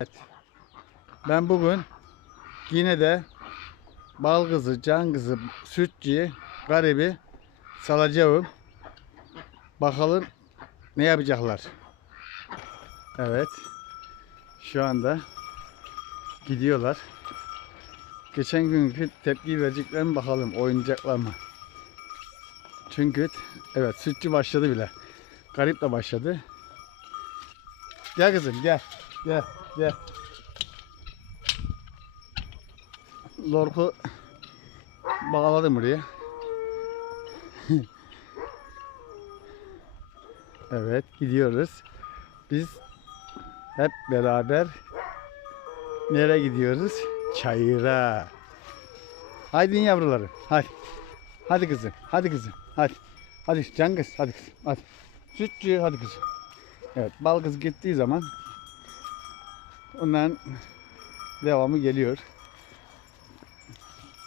Evet. Ben bugün yine de bal kızı, can kızı, sütçü, garibi salacağım. Bakalım ne yapacaklar. Evet. Şu anda gidiyorlar. Geçen günkü tepki verecekler bakalım oynayacaklar mı? Çünkü evet sütçü başladı bile. Garip de başladı. Gel kızım gel. Gel gel. Lorku bağladım buraya. evet gidiyoruz. Biz hep beraber nereye gidiyoruz? Çayıra. Haydi yavrularım. Hadi. Hadi kızım. Hadi kızım. Hadi. Hadi can kız. Hadi kızım. Hadi. Sütçü. Hadi kızım. Evet. Bal kız gittiği zaman onların devamı geliyor.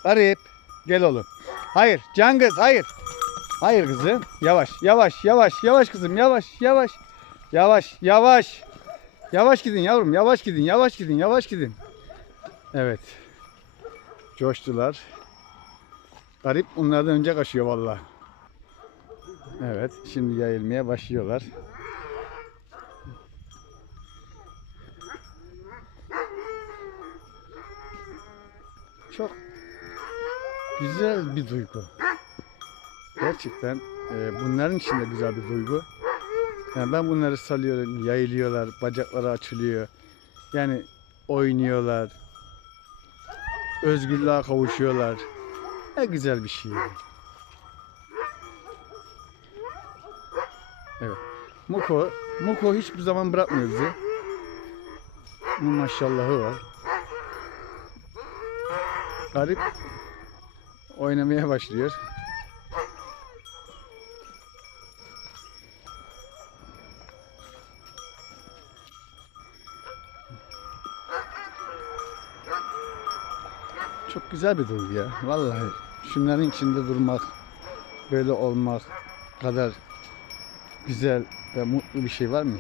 Garip. Gel oğlum. Hayır. Can kız. Hayır. Hayır kızım. Yavaş. Yavaş. Yavaş. Yavaş kızım. Yavaş. Yavaş. Yavaş. Yavaş. Yavaş gidin yavrum. Yavaş gidin. Yavaş gidin. Yavaş gidin. Evet. Coştular. Garip onlardan önce kaçıyor vallahi. Evet. Şimdi yayılmaya başlıyorlar. Çok güzel bir duygu. Gerçekten e, bunların içinde güzel bir duygu. Yani ben bunları salıyorum, yayılıyorlar, bacakları açılıyor. Yani oynuyorlar. Özgürlüğe kavuşuyorlar. Ne güzel bir şey. Evet. Muko, Muko hiçbir zaman bırakmıyor bizi. Bunun maşallahı var. Garip oynamaya başlıyor. Çok güzel bir duygu ya. Vallahi şunların içinde durmak, böyle olmak kadar güzel ve mutlu bir şey var mı?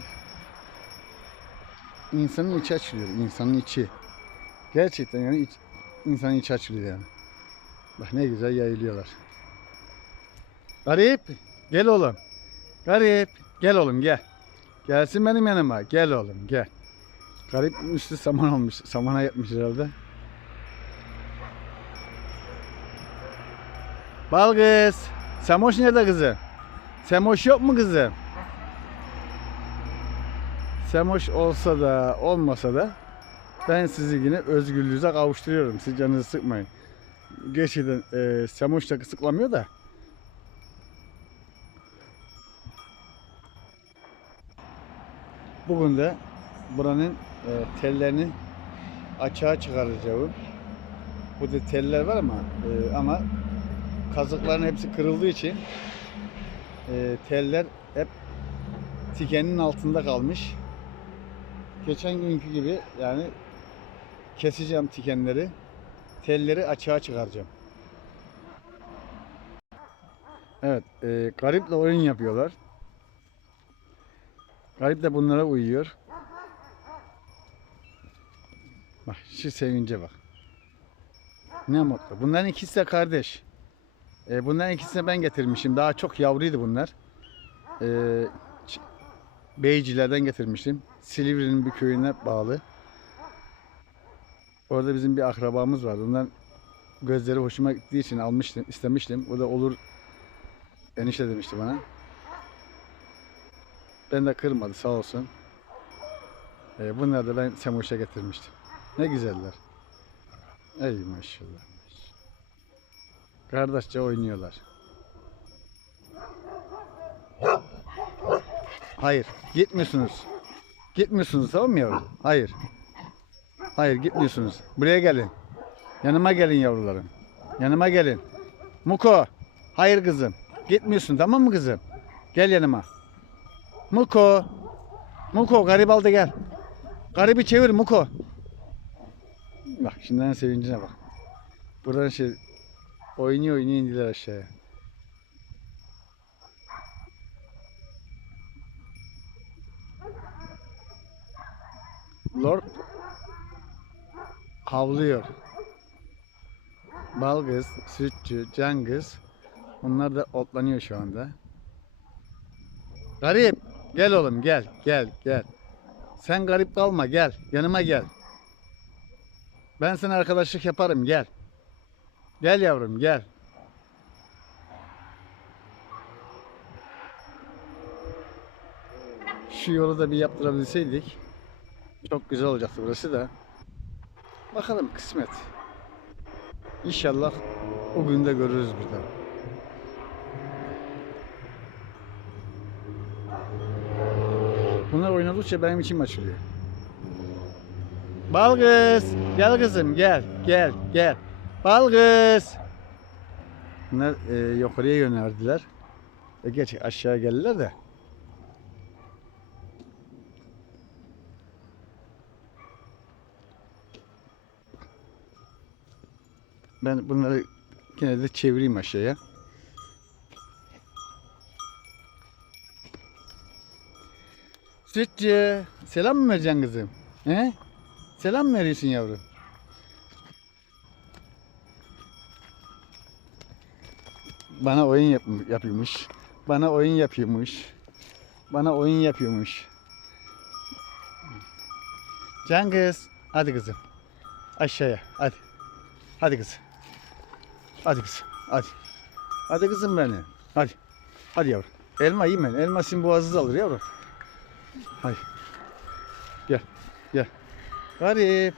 İnsanın içi açılıyor, insanın içi. Gerçekten yani iç, insanın içi açılıyor yani. Bak ne güzel yayılıyorlar. Garip, gel oğlum. Garip, gel oğlum gel. Gelsin benim yanıma. Gel oğlum gel. Garip üstü saman olmuş. Samana yapmış herhalde. Bal kız. Semoş nerede kızım? Semoş yok mu kızım? Semoş olsa da olmasa da ben sizi yine özgürlüğünüze kavuşturuyorum. Siz canınızı sıkmayın. Gerçekten e, Semoş da kısıklamıyor da. Bugün de buranın e, tellerini açığa çıkaracağım. Burada teller var ama e, ama kazıkların hepsi kırıldığı için e, teller hep tikenin altında kalmış. Geçen günkü gibi yani keseceğim tikenleri, telleri açığa çıkaracağım. Evet, e, gariple oyun yapıyorlar. Garip de bunlara uyuyor. Bak şu sevince bak. Ne mutlu. Bunların ikisi de kardeş. E, bunların ikisini ben getirmişim. Daha çok yavruydu bunlar. E, Beyciler'den getirmiştim. Silivri'nin bir köyüne bağlı. Orada bizim bir akrabamız vardı. Ondan gözleri hoşuma gittiği için almıştım, istemiştim. O da olur enişte demişti bana. Ben de kırmadı sağ olsun. E, bunları da ben Semoş'a getirmiştim. Ne güzeller. Ey maşallah. Kardeşçe oynuyorlar. Hayır, gitmiyorsunuz. Gitmiyorsunuz tamam mı yavrum? Hayır. Hayır, gitmiyorsunuz. Buraya gelin. Yanıma gelin yavrularım. Yanıma gelin. Muko. Hayır kızım. Gitmiyorsun tamam mı kızım? Gel yanıma. Muko. Muko Garibaldi gel. Garibi çevir Muko. Bak şimdiden sevincine bak. Buradan şey oynuyor oynuyor indiler aşağıya. Lord havlıyor. Balgız, sütçü, cangız. Onlar da otlanıyor şu anda. Garip. Gel oğlum gel. Gel gel. Sen garip kalma gel. Yanıma gel. Ben sana arkadaşlık yaparım gel. Gel yavrum gel. Şu yolu da bir yaptırabilseydik çok güzel olacaktı burası da. Bakalım kısmet. İnşallah o gün de görürüz burada. Bunlar oynadıkça benim içim açılıyor. Balgız, gel kızım gel, gel, gel. Balgız. Bunlar e, yukarıya yöneldiler. E, geç aşağı geldiler de. Ben bunları yine de çevireyim aşağıya. Sütçü, selam mı vereceksin kızım? He? Selam mı veriyorsun yavrum? Bana oyun yap yapıyormuş. Bana oyun yapıyormuş. Bana oyun yapıyormuş. Can kız, hadi kızım. Aşağıya, hadi. Hadi kızım. Hadi kızım, hadi. Hadi kızım benim. Hadi. Hadi yavrum. Elma yiyeyim ben. Elma sizin boğazınızı alır yavrum. Hadi. Gel. Gel. Garip.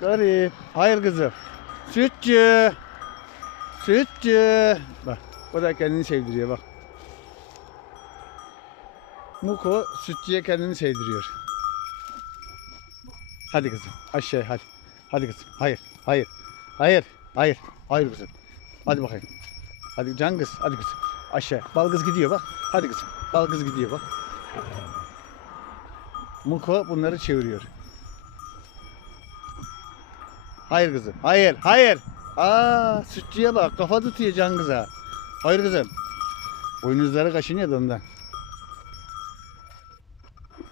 Garip. Hayır kızım. Sütçü. Sütçü. Bak. O da kendini sevdiriyor bak. Muko sütçüye kendini sevdiriyor. Hadi kızım. Aşağı hadi. Hadi kızım. Hayır. Hayır. Hayır. Hayır. Hayır kızım. Hadi bakayım. Hadi can kız. Hadi kızım. Aşağı. Bal kız gidiyor bak. Hadi kızım. Bal kız gidiyor bak. Muko bunları çeviriyor. Hayır kızım. Hayır. Hayır. Aa sütçüye bak. Kafa tutuyor can kıza. Hayır kızım. Boynuzları kaşınıyor da ondan.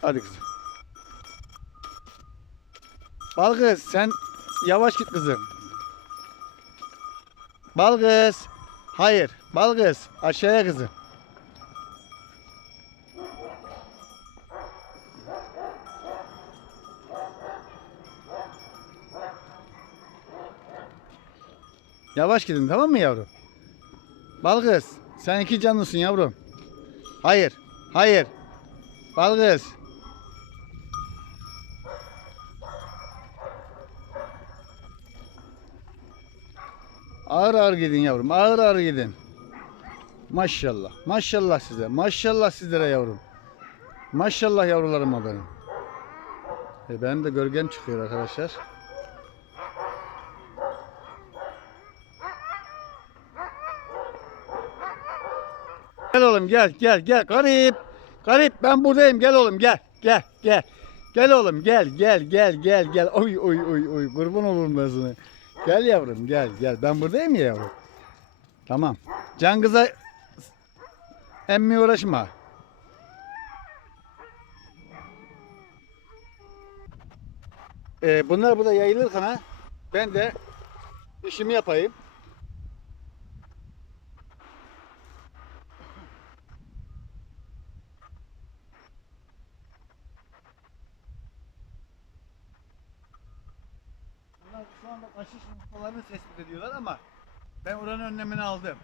Hadi kızım. Balkız sen yavaş git kızım. Balkız. Hayır. Balkız. Aşağıya kızım. Yavaş gidin tamam mı yavrum? Balkız sen iki canlısın yavrum. Hayır. Hayır. Balkız. Ağır ağır gidin yavrum. Ağır ağır gidin. Maşallah. Maşallah size. Maşallah sizlere yavrum. Maşallah yavrularıma benim. E benim de gölgem çıkıyor arkadaşlar. Gel oğlum gel gel gel. Garip. Garip ben buradayım. Gel oğlum gel. Gel gel. Gel oğlum gel gel gel gel gel. Oy oy oy oy. Kurban olurum ben sana. Gel yavrum gel gel. Ben buradayım ya yavrum. Tamam. Can kıza emmi uğraşma. Ee, bunlar burada yayılırken ha, ben de işimi yapayım. Bunlar şu anda kaçış noktalarını tespit ediyorlar ama ben oranın önlemini aldım.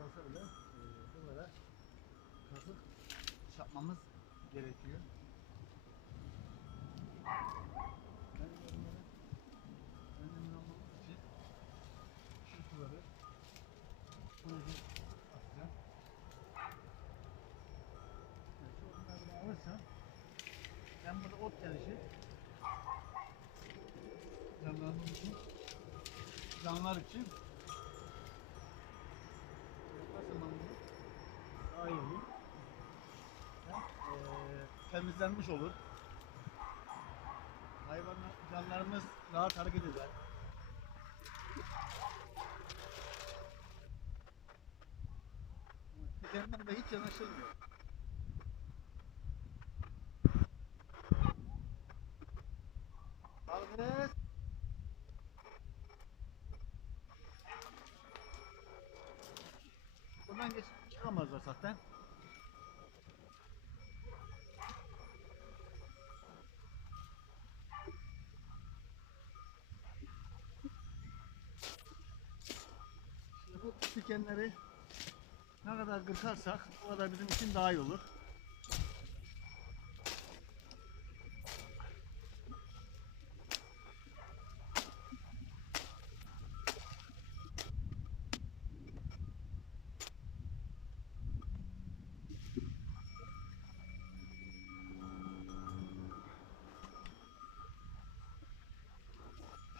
E, buralara kazık çapmamız gerekiyor. Alırsam ben burada ot gelişir. Canlarımız için, canlar için yaparsam ben bunu daha iyi olur. Eee, temizlenmiş olur. Rahat hareket eder. Dikenler de hiç yanaşılmıyor. Algınız. Buradan geç çıkamazlar zaten. Şimdi bu dikenleri ne kadar kırkarsak o kadar bizim için daha iyi olur.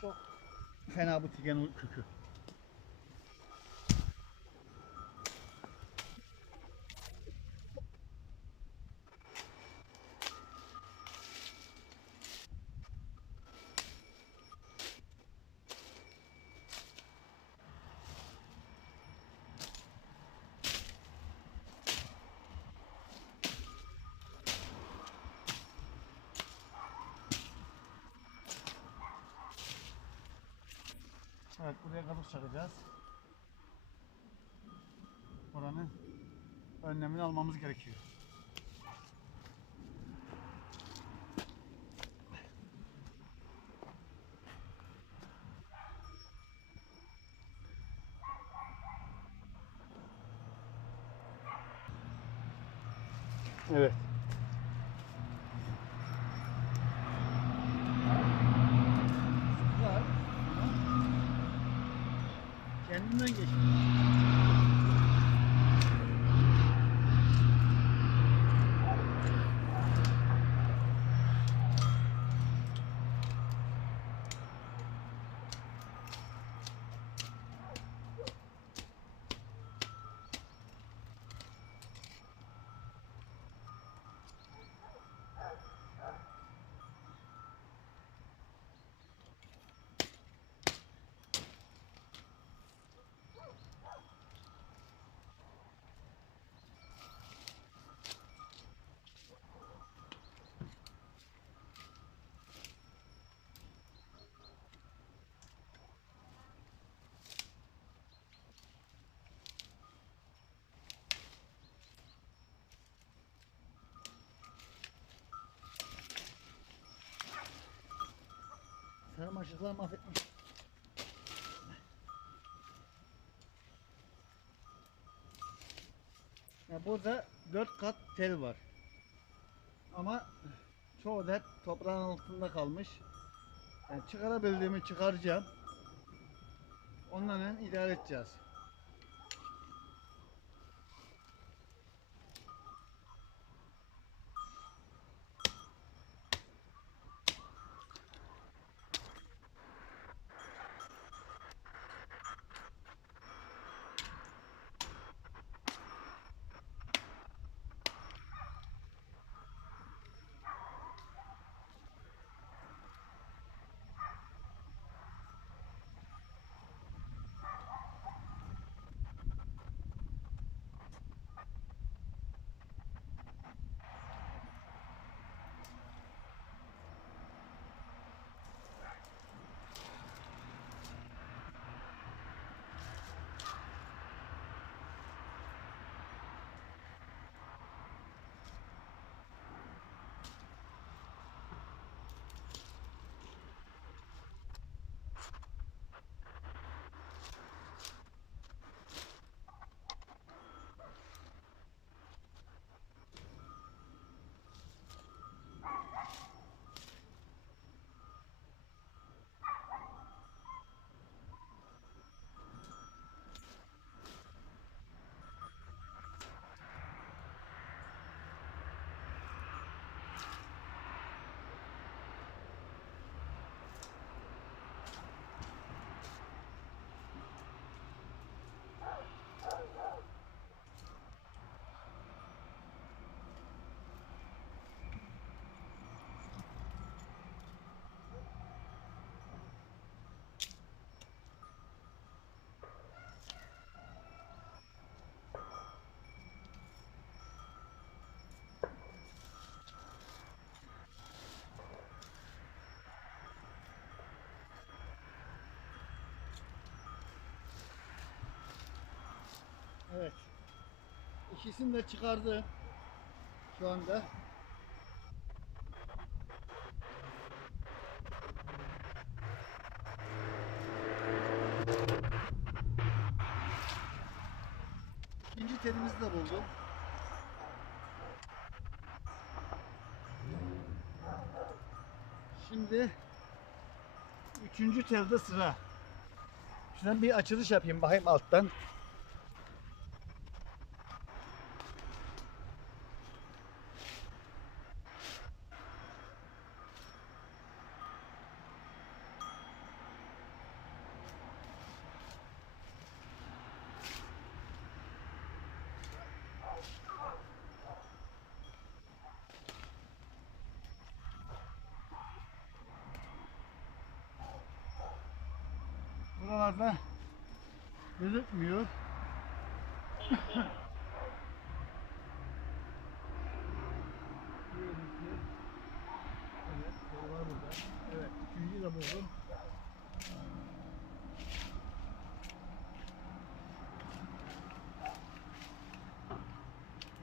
Çok fena bu tiken kökü. Evet buraya kabuk çakacağız. Oranın önlemini almamız gerekiyor. Evet. Sarmaşıklar mahvetmiş. Ya burada dört kat tel var. Ama çoğu da toprağın altında kalmış. Yani çıkarabildiğimi çıkaracağım. Onlarla idare edeceğiz. İkisini de çıkardı. Şu anda. İkinci telimizi de buldum. Şimdi üçüncü telde sıra. Şuradan bir açılış yapayım bakayım alttan. Buralarda gözükmüyor. Diyelim ki, evet, o var burada. Evet, buldum.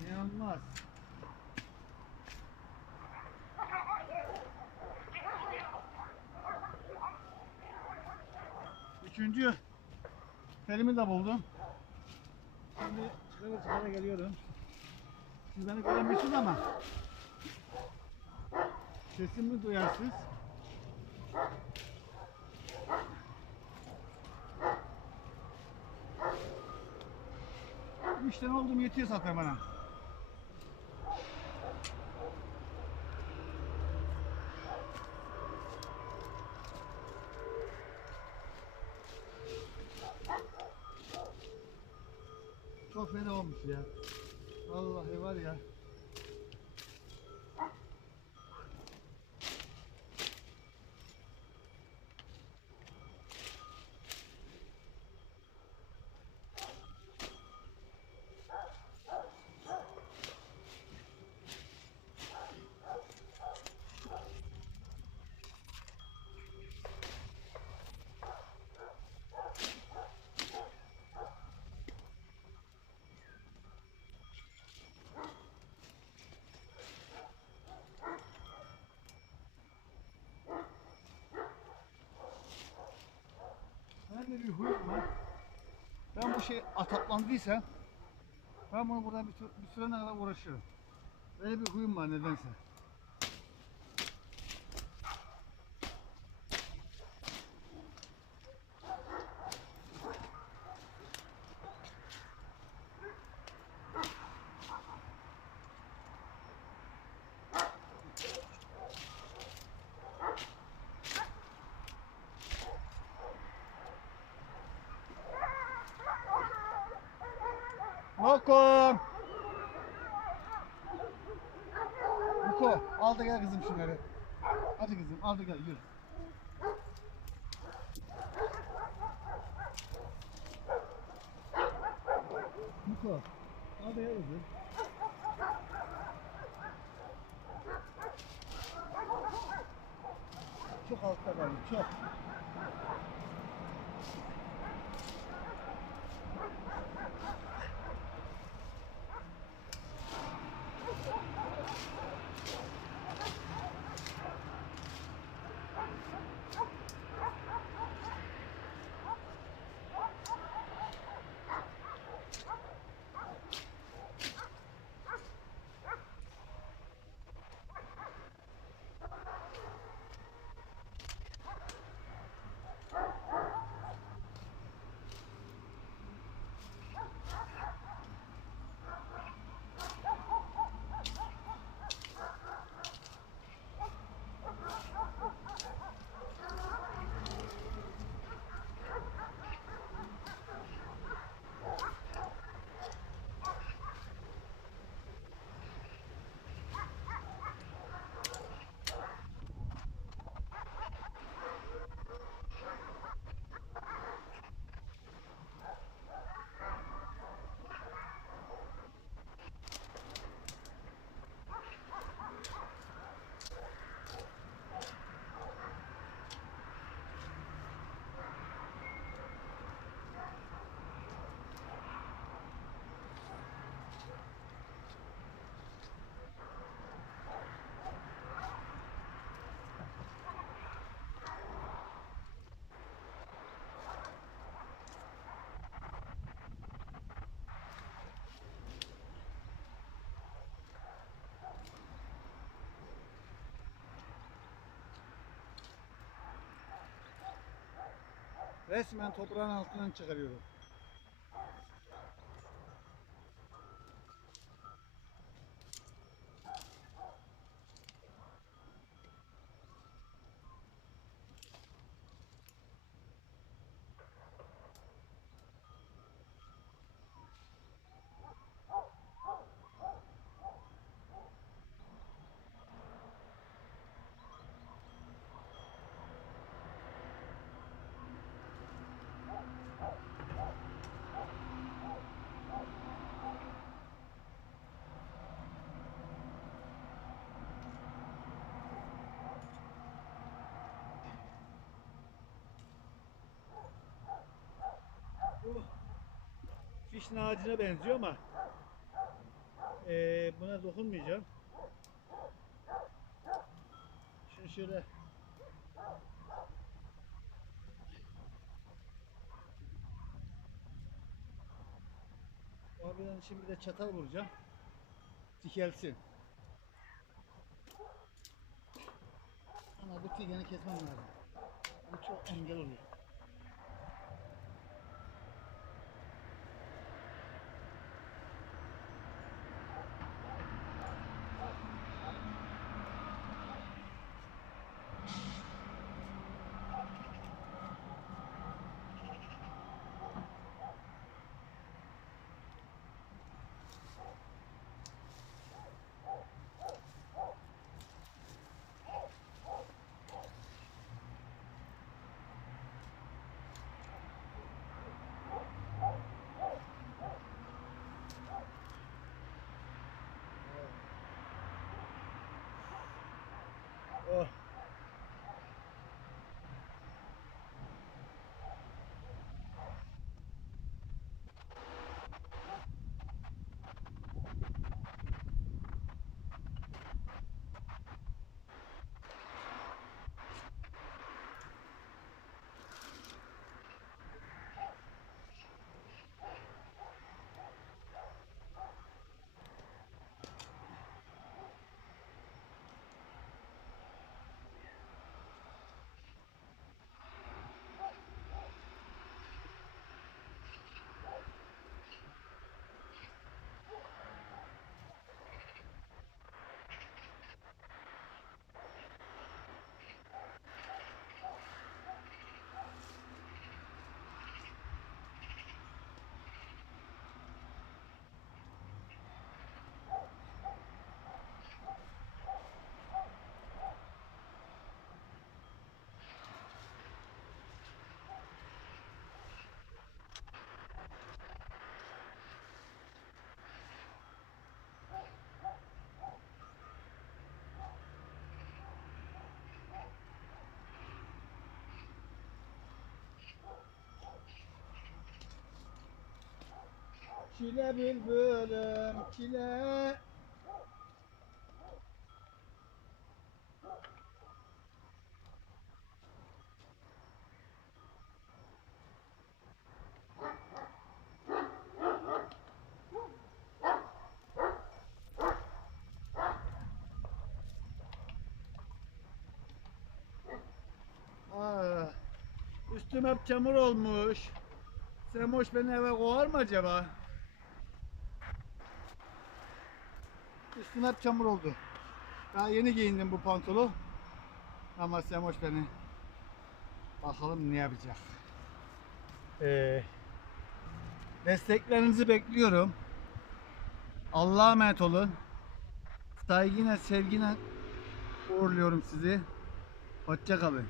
İnanılmaz. Üçüncü telimi de buldum. Şimdi çıkara çıkara geliyorum. Siz beni göremiyorsunuz ama sesimi duyarsınız. Üç tane oldum yetiyor zaten bana. Çok fena olmuş ya. Vallahi var ya. Bende bir huyum var. Ben bu şey ataplandıysa ben bunu buradan bir, bir sürene kadar uğraşırım. Böyle bir huyum var nedense. Moko! Moko al da gel kızım şunları. Hadi kızım al da gel yürü. Moko al da gel kızım. Çok altta kaldı çok. Resmen toprağın altından çıkarıyorum. Bu fişne ağacına benziyor ama eee, buna dokunmayacağım. Şunu şöyle Abiden şimdi de çatal vuracağım. Dikelsin. Ama bu tigeni kesmem lazım. Bu çok engel oluyor. Çile bülbülüm çile Aa, üstüm hep çamur olmuş. Semoş beni eve kovar mı acaba? Üstüm hep çamur oldu. Daha yeni giyindim bu pantolu. Ama Semoş beni bakalım ne yapacak. Ee, desteklerinizi bekliyorum. Allah'a emanet olun. Saygıyla, sevgiyle uğurluyorum sizi. Hoşça kalın.